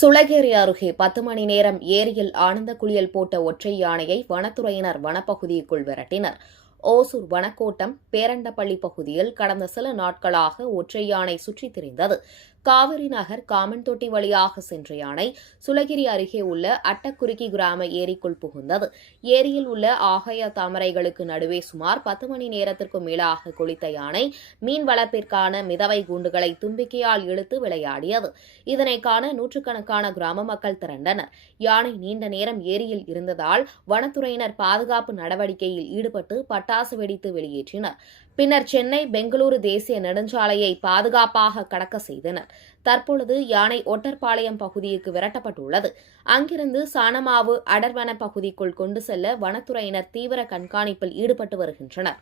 சுளகேரி அருகே 10 மணி நேரம் ஏரியில் ஆனந்த குளியல் போட்ட ஒற்றை யானையை வனத்துறையினர் வனப்பகுதிக்குள் விரட்டினர். ஓசூர் வனக்கோட்டம் பேரண்டப்பள்ளி பகுதியில் கடந்த சில நாட்களாக ஒற்றை யானை சுற்றித் திரிந்தது. காவிரி நகர் காமன்தொட்டி வழியாக சென்ற யானை சுளகிரி அருகே உள்ள அட்டக்குறுக்கி கிராம ஏரிக்குள் புகுந்தது. ஏரியில் உள்ள ஆகாய தாமரைகளுக்கு நடுவே சுமார் 10 மணி நேரத்திற்கும் மேலாக குளித்த யானை மீன் வளர்ப்பிற்கான மிதவை கூண்டுகளை தும்பிக்கையால் இழுத்து விளையாடியது. இதனை காண நூற்றுக்கணக்கான கிராம மக்கள் திரண்டனர். யானை நீண்ட நேரம் ஏரியில் இருந்ததால் வனத்துறையினர் பாதுகாப்பு நடவடிக்கையில் ஈடுபட்டு பட்டாசு வெடித்து வெளியேற்றினர். பின்னர் சென்னை பெங்களூரு தேசிய நெடுஞ்சாலையை பாதுகாப்பாக கடக்க செய்தனர். தற்பொழுது யானை ஒட்டர்பாளையம் பகுதிக்கு விரட்டப்பட்டுள்ளது. அங்கிருந்து சாணமாவு அடர்வன பகுதிக்குள் கொண்டு செல்ல வனத்துறையினர் தீவிர கண்காணிப்பில் ஈடுபட்டு வருகின்றனர்.